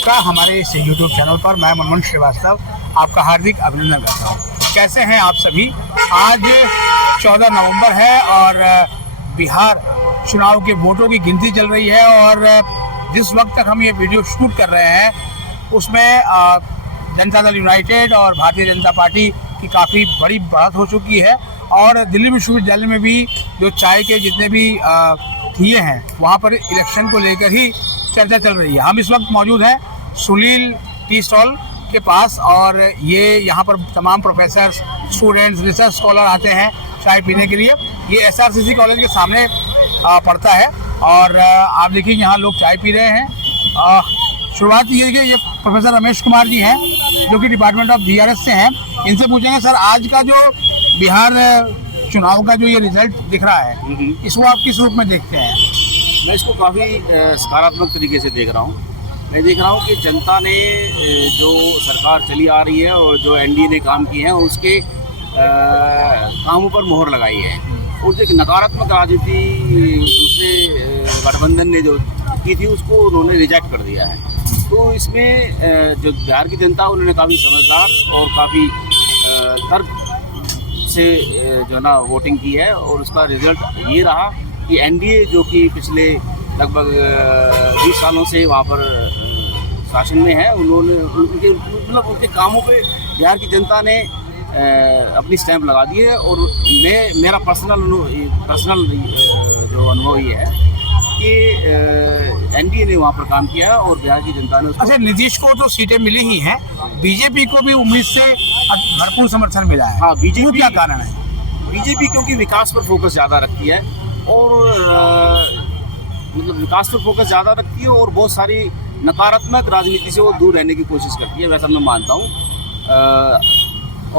आपका हमारे इस यूट्यूब चैनल पर। मैं मनमोहन श्रीवास्तव आपका हार्दिक अभिनंदन करता हूँ। कैसे हैं आप सभी? आज 14 नवंबर है और बिहार चुनाव के वोटों की गिनती चल रही है और जिस वक्त तक हम ये वीडियो शूट कर रहे हैं उसमें जनता दल यूनाइटेड और भारतीय जनता पार्टी की काफ़ी बड़ी बढ़त हो चुकी है और दिल्ली विश्वविद्यालय में भी जो चाय के जितने भी दिए हैं वहाँ पर इलेक्शन को लेकर ही चर्चा चल रही है। हम इस वक्त मौजूद हैं सुनील टी स्टॉल के पास और ये यहाँ पर तमाम प्रोफेसर, स्टूडेंट्स, रिसर्च स्कॉलर आते हैं चाय पीने के लिए। ये SRCC कॉलेज के सामने पड़ता है और आप देखिए यहाँ लोग चाय पी रहे हैं। शुरुआत ये कि ये प्रोफेसर रमेश कुमार जी हैं जो कि डिपार्टमेंट ऑफ BRS से हैं। इनसे पूछेंगे सर, आज का जो बिहार चुनाव का जो ये रिजल्ट दिख रहा है इसको आप किस रूप में देखते हैं? मैं इसको काफ़ी सकारात्मक तरीके से देख रहा हूँ। मैं देख रहा हूँ कि जनता ने जो सरकार चली आ रही है और जो NDA ने काम किए हैं उसके कामों पर मोहर लगाई है और जो एक नकारात्मक राजनीति दूसरे गठबंधन ने जो की थी उसको उन्होंने रिजेक्ट कर दिया है। तो इसमें जो बिहार की जनता उन्होंने काफ़ी समझदार और काफ़ी तर्क से जो है ना वोटिंग की है और उसका रिजल्ट ये रहा कि NDA जो कि पिछले लगभग 20 सालों से वहाँ पर शासन में है, उन्होंने उनके कामों पे बिहार की जनता ने अपनी स्टैंप लगा दी है। और मेरा पर्सनल जो अनुभव ये है कि NDA ने वहाँ पर काम किया और बिहार की जनता ने अच्छा, नीतीश को तो सीटें मिली ही हैं, बीजेपी को भी उम्मीद से भरपूर समर्थन मिला है। हाँ, बीजेपी क्या कारण है? बीजेपी क्योंकि विकास पर फोकस ज़्यादा रखती है और मतलब विकास पर फोकस ज़्यादा रखती है और बहुत सारी नकारात्मक राजनीति से वो दूर रहने की कोशिश करती है, वैसा मैं मानता हूँ।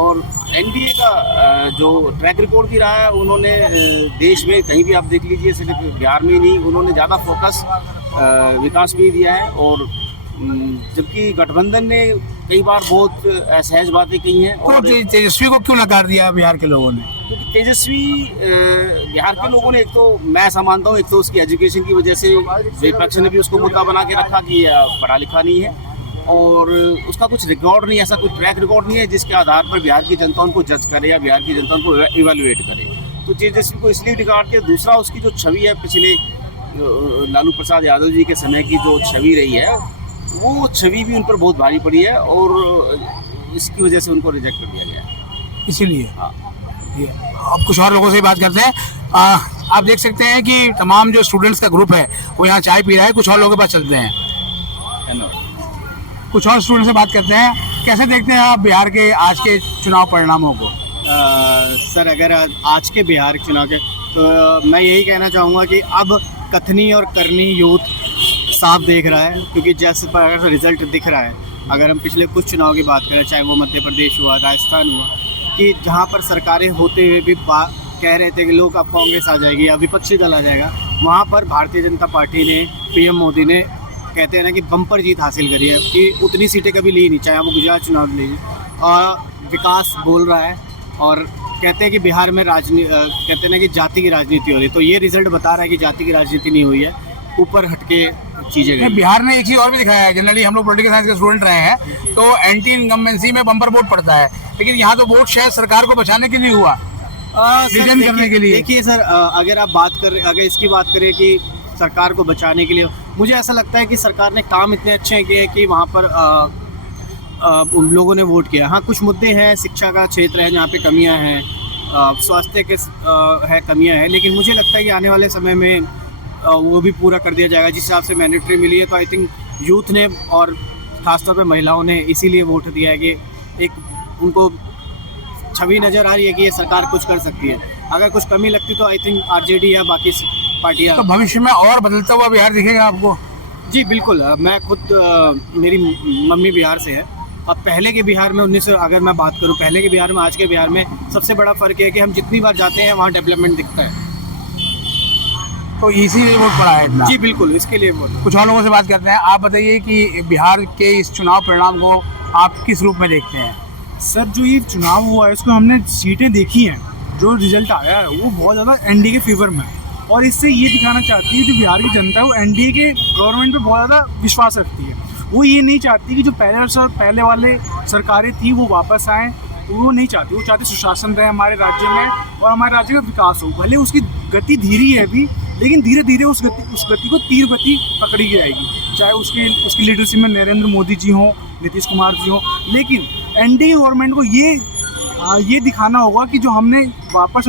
और NDA का जो ट्रैक रिकॉर्ड भी रहा है, उन्होंने देश में कहीं भी आप देख लीजिए, सिर्फ बिहार में ही नहीं, उन्होंने ज़्यादा फोकस विकास पे दिया है। और जबकि गठबंधन ने कई बार बहुत असहज बातें कही हैं। और तेजस्वी को क्यों नकार दिया बिहार के लोगों ने? क्योंकि तेजस्वी बिहार के लोगों ने, एक तो मैं ऐसा मानता हूँ, एक तो उसकी एजुकेशन की वजह से विपक्ष ने भी उसको मुद्दा बना के रखा कि पढ़ा लिखा नहीं है और उसका कुछ रिकॉर्ड नहीं, ऐसा कोई ट्रैक रिकॉर्ड नहीं है जिसके आधार पर बिहार की जनता उनको जज करे या बिहार की जनता उनको इवेलुएट करे। तो तेजस्वी को इसलिए रिकॉर्ड किया। दूसरा, उसकी जो छवि है पिछले लालू प्रसाद यादव जी के समय की जो छवि रही है, वो छवि भी उन पर बहुत भारी पड़ी है और इसकी वजह से उनको रिजेक्ट कर दिया गया है। इसीलिए हाँ, अब कुछ और लोगों से बात करते हैं। आप देख सकते हैं कि तमाम जो स्टूडेंट्स का ग्रुप है वो यहाँ चाय पी रहा है। कुछ और लोगों के पास चलते हैं, कुछ और स्टूडेंट से बात करते हैं। कैसे देखते हैं आप बिहार के आज के चुनाव परिणामों को? सर, अगर आज के बिहार के चुनाव के तो मैं यही कहना चाहूँगा कि अब कथनी और करनी यूथ साफ देख रहा है, क्योंकि जैसे अगर रिजल्ट दिख रहा है, अगर हम पिछले कुछ चुनाव की बात करें, चाहे वो मध्य प्रदेश हुआ, राजस्थान हुआ, कि जहाँ पर सरकारें होते हुए भी कह रहे थे कि लोग अब कांग्रेस आ जाएगी या विपक्षी दल आ जाएगा, वहाँ पर भारतीय जनता पार्टी ने, PM मोदी ने, कहते हैं ना कि बम्पर जीत हासिल करी है कि उतनी सीटें कभी ली नहीं, चाहे वो गुजरात चुनाव लीजिए। और विकास बोल रहा है और कहते हैं कि बिहार में कहते हैं ना कि जाति की राजनीति हो रही है। तो ये रिजल्ट बता रहा है कि जाति की राजनीति नहीं हुई है, ऊपर हटके चीज़ें गई। बिहार ने एक चीज़ और भी दिखाया है, जनरली हम लोग पॉलिटिकल साइंस के स्टूडेंट रहे हैं तो एंटी इनकम्बेंसी में बम्पर वोट पड़ता है, लेकिन यहाँ तो वोट शायद सरकार को बचाने के लिए हुआ, रिजन करने के लिए। देखिए सर, अगर इसकी बात करें कि सरकार को बचाने के लिए, मुझे ऐसा लगता है कि सरकार ने काम इतने अच्छे किए कि वहाँ पर उन लोगों ने वोट किया। हाँ, कुछ मुद्दे हैं, शिक्षा का क्षेत्र है जहाँ पे कमियाँ हैं, स्वास्थ्य के है कमियाँ हैं, लेकिन मुझे लगता है कि आने वाले समय में वो भी पूरा कर दिया जाएगा। जिस हिसाब से मैंडेटरी मिली है, तो आई थिंक यूथ ने और ख़ासतौर पे महिलाओं ने इसीलिए वोट दिया है कि एक उनको छवि नज़र आ रही है कि ये सरकार कुछ कर सकती है। अगर कुछ कमी लगती तो आई थिंक RJD या बाकी पार्टियाँ। तो भविष्य में और बदलता हुआ बिहार दिखेगा आपको? जी बिल्कुल। मैं खुद, मेरी मम्मी बिहार से है। अब पहले के बिहार में अगर मैं बात करूं, पहले के बिहार में आज के बिहार में सबसे बड़ा फ़र्क है कि हम जितनी बार जाते हैं वहाँ डेवलपमेंट दिखता है। तो इसीलिए वोट पड़ा है इतना? जी बिल्कुल, इसके लिए वोट। कुछ और लोगों से बात करते हैं। आप बताइए कि बिहार के इस चुनाव परिणाम को आप किस रूप में देखते हैं? सर, जो ये चुनाव हुआ है उसको हमने सीटें देखी हैं, जो रिजल्ट आया है वो बहुत ज़्यादा NDA के फेवर में है और इससे ये दिखाना चाहती है कि बिहार की जनता है वो NDA के गवर्नमेंट पे बहुत ज़्यादा विश्वास रखती है। वो ये नहीं चाहती कि जो पहले वाले सरकारें थी वो वापस आएँ, वो नहीं चाहती। वो चाहते सुशासन रहे हमारे राज्य में और हमारे राज्य का विकास हो। भले उसकी गति धीरे है अभी, लेकिन धीरे धीरे उस गति को तीव्र गति पकड़ी जाएगी, चाहे उसकी लीडरशिप में नरेंद्र मोदी जी हों, नीतीश कुमार जी हों। लेकिन एनडीए गवर्नमेंट को ये दिखाना होगा कि जो हम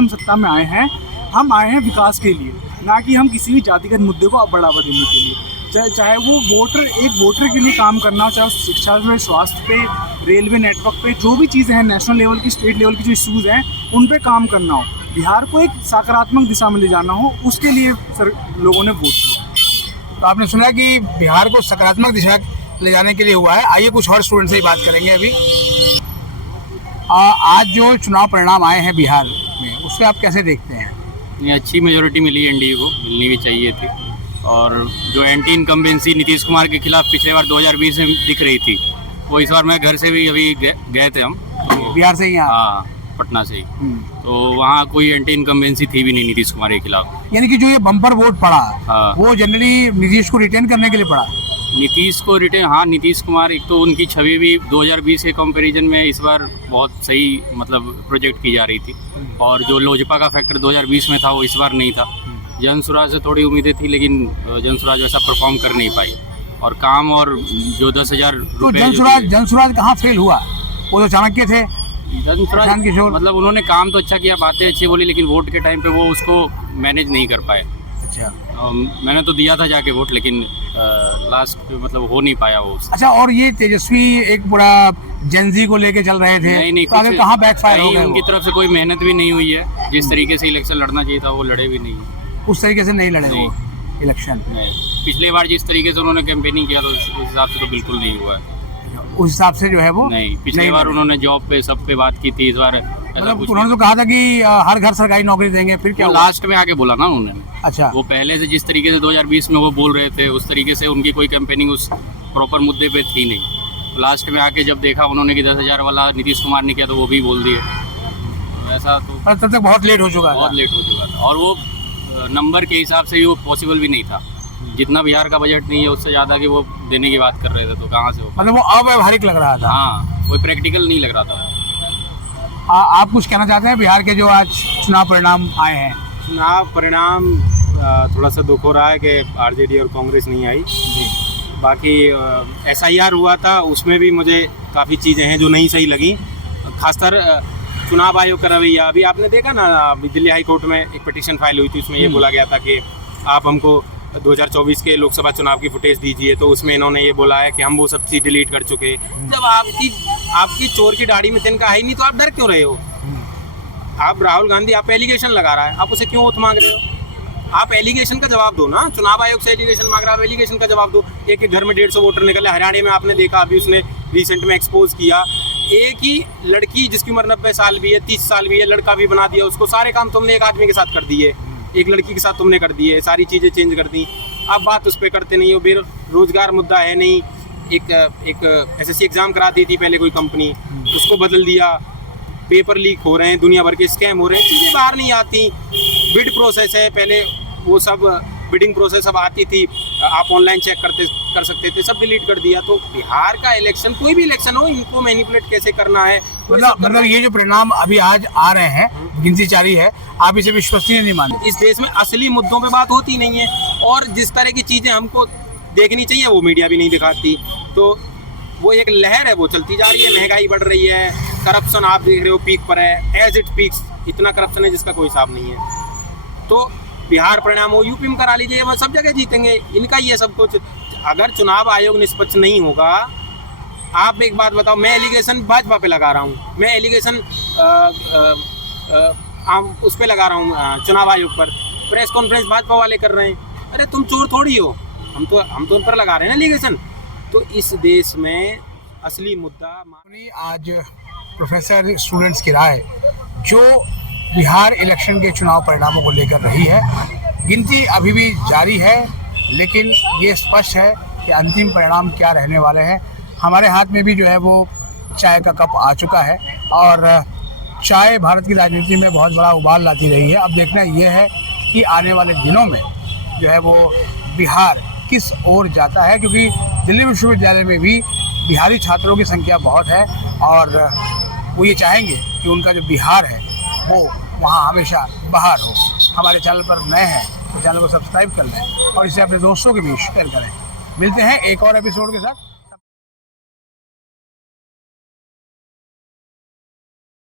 सत्ता में आए हैं, हम आए हैं विकास के लिए, ना कि हम किसी भी जातिगत मुद्दे को बढ़ावा देने के लिए। चाहे वो एक वोटर के लिए काम करना हो, चाहे शिक्षा पे, स्वास्थ्य पे, रेलवे नेटवर्क पे, जो भी चीज़ें हैं नेशनल लेवल की, स्टेट लेवल की जो इश्यूज़ हैं उन पे काम करना हो, बिहार को एक सकारात्मक दिशा में ले जाना हो, उसके लिए लोगों ने वोट दिया। तो आपने सुना कि बिहार को सकारात्मक दिशा ले जाने के लिए हुआ है। आइए कुछ और स्टूडेंट से ही बात करेंगे अभी। आज जो चुनाव परिणाम आए हैं बिहार में, उससे आप कैसे देखते हैं? ये अच्छी मेजोरिटी मिली एनडीए को, मिलनी भी चाहिए थी। और जो एंटी इनकम्बेंसी नीतीश कुमार के खिलाफ पिछले बार 2020 में दिख रही थी, वो इस बार मैं घर से भी अभी गए थे हम, बिहार से ही? हाँ, पटना से ही। तो वहाँ कोई एंटी इनकम्बेंसी थी भी नहीं नीतीश कुमार के खिलाफ। यानी कि जो ये बम्पर वोट पड़ा, हाँ, वो जनरली नीतीश को रिटेन करने के लिए पड़ा। नीतीश को रिटेन, हाँ, नीतीश कुमार, एक तो उनकी छवि भी 2020 के कंपैरिजन में इस बार बहुत सही मतलब प्रोजेक्ट की जा रही थी। और जो लोजपा का फैक्टर 2020 में था वो इस बार नहीं था। जन स्वराज से थोड़ी उम्मीदें थी, लेकिन जन स्वराज वैसा परफॉर्म कर नहीं पाई। और काम और जो 10,000 तो रुपये, जन स्वराज कहाँ फेल हुआ? वो तो चाणक्य थे, जन स्वराज मतलब उन्होंने काम तो अच्छा किया, बातें अच्छी बोली, लेकिन वोट के टाइम पे वो उसको मैनेज नहीं कर पाए। अच्छा, मैंने तो दिया था जाके वोट, लेकिन लास्ट पे मतलब हो नहीं पाया वो। अच्छा, और ये तेजस्वी एक पूरा जेनजी को लेके चल रहे थे, नहीं, तो आगे कहाँ बैकफायर हो गए? उनकी तरफ से कोई मेहनत भी नहीं हुई है। जिस तरीके से इलेक्शन लड़ना चाहिए था वो लड़े भी नहीं, उस तरीके से नहीं लड़े वो इलेक्शन। पिछले बार जिस तरीके से उन्होंने कैंपेनिंग किया तो उस हिसाब से तो बिल्कुल नहीं हुआ है। उस हिसाब से जो है वो नहीं, पिछली बार उन्होंने जॉब पे सब पे बात की थी, इस बार मतलब उन्होंने तो कहा था कि हर घर सरकारी नौकरी देंगे, फिर क्या लास्ट में आके बोला ना उन्होंने। अच्छा, वो पहले से जिस तरीके से 2020 में वो बोल रहे थे, उस तरीके से उनकी कोई कैंपेनिंग उस प्रॉपर मुद्दे पे थी नहीं। लास्ट में आके जब देखा उन्होंने कि 10,000 वाला नीतीश कुमार ने किया तो वो भी बोल दिए। वैसा तो तब तक बहुत लेट हो चुका था। और वो नंबर के हिसाब से वो पॉसिबल भी नहीं था। जितना बिहार का बजट नहीं है उससे ज़्यादा कि वो देने की बात कर रहे थे, तो कहाँ से वो, मतलब वो अव्यवहारिक लग रहा था। हाँ, कोई प्रैक्टिकल नहीं लग रहा था। आप कुछ कहना चाहते हैं बिहार के जो आज चुनाव परिणाम आए हैं? चुनाव परिणाम थोड़ा सा दुख हो रहा है कि आरजेडी और कांग्रेस नहीं आई। बाकी SIR हुआ था, उसमें भी मुझे काफ़ी चीज़ें हैं जो नहीं सही लगी। खासकर चुनाव आयोग का रवैया, अभी आपने देखा ना, दिल्ली हाई कोर्ट में एक पिटीशन फाइल हुई थी, उसमें ये बोला गया था कि आप हमको 2024 के लोकसभा चुनाव की फुटेज दीजिए। तो उसमें इन्होंने ये बोला है कि हम वो सब चीज़ डिलीट कर चुके। जब आपकी चोर की दाढ़ी में तिनका है ही नहीं, तो आप डर क्यों रहे हो? आप राहुल गांधी आप पे एलिगेशन लगा रहा है, आप उसे क्यों वोट मांग रहे हो? आप एलिगेशन का जवाब दो ना। चुनाव आयोग से एलिगेशन मांग रहा है, आप एलिगेशन का जवाब दो। एक घर में 150 वोटर निकले। हरियाणा में आपने देखा, अभी उसने रिसेंट में एक्सपोज किया, एक ही लड़की जिसकी उम्र 90 साल भी है, 30 साल भी है, लड़का भी बना दिया उसको। सारे काम तुमने एक आदमी के साथ कर दिए, एक लड़की के साथ तुमने कर दिए, सारी चीज़ें चेंज कर दी। आप बात उस पर करते नहीं हो। बेरोजगार मुद्दा है नहीं। एक SSC एग्ज़ाम कराती थी पहले कोई कंपनी, उसको बदल दिया। पेपर लीक हो रहे हैं, दुनिया भर के स्कैम हो रहे हैं, चीज़ें बाहर नहीं आती। बिड प्रोसेस है, पहले वो सब बिडिंग प्रोसेस अब आती थी, आप ऑनलाइन चेक कर सकते थे, सब डिलीट कर दिया। तो बिहार का इलेक्शन, कोई भी इलेक्शन हो, इनको मैनिपुलेट कैसे करना है? मतलब ये जो परिणाम अभी आज आ रहे हैं, गिनती जारी है, आप इसे विश्वसनीय नहीं मानते? इस देश में असली मुद्दों पे बात होती नहीं है, और जिस तरह की चीज़ें हमको देखनी चाहिए वो मीडिया भी नहीं दिखाती। तो वो एक लहर है, वो चलती जा रही है। महंगाई बढ़ रही है, करप्शन आप देख रहे हो पीक पर है, एज इट पीक्स। इतना करप्शन है जिसका कोई हिसाब नहीं है। तो बिहार परिणाम हो, यूपी में करा लीजिए, वो सब जगह जीतेंगे। इनका ही है सब कुछ। अगर चुनाव आयोग निष्पक्ष नहीं होगा, आप एक बात बताओ, मैं एलिगेशन भाजपा पे लगा रहा हूँ, मैं एलिगेशन उस पर लगा रहा हूँ चुनाव आयोग पर, प्रेस कॉन्फ्रेंस भाजपा वाले कर रहे हैं। अरे तुम चोर थोड़ी हो, हम तो उन पर लगा रहे हैं ना एलिगेशन। तो इस देश में असली मुद्दा। आज प्रोफेसर स्टूडेंट्स की राय जो बिहार इलेक्शन के चुनाव परिणामों को लेकर रही है, गिनती अभी भी जारी है, लेकिन ये स्पष्ट है कि अंतिम परिणाम क्या रहने वाले हैं। हमारे हाथ में भी जो है वो चाय का कप आ चुका है, और चाय भारत की राजनीति में बहुत बड़ा उबाल लाती रही है। अब देखना ये है कि आने वाले दिनों में जो है वो बिहार किस ओर जाता है, क्योंकि दिल्ली विश्वविद्यालय में भी बिहारी छात्रों की संख्या बहुत है और वो ये चाहेंगे कि उनका जो बिहार है वो वहाँ हमेशा बाहर हो। हमारे चैनल पर नए हैं तो चैनल को सब्सक्राइब कर लें और इसे अपने दोस्तों के बीच शेयर करें। मिलते हैं एक और एपिसोड के साथ।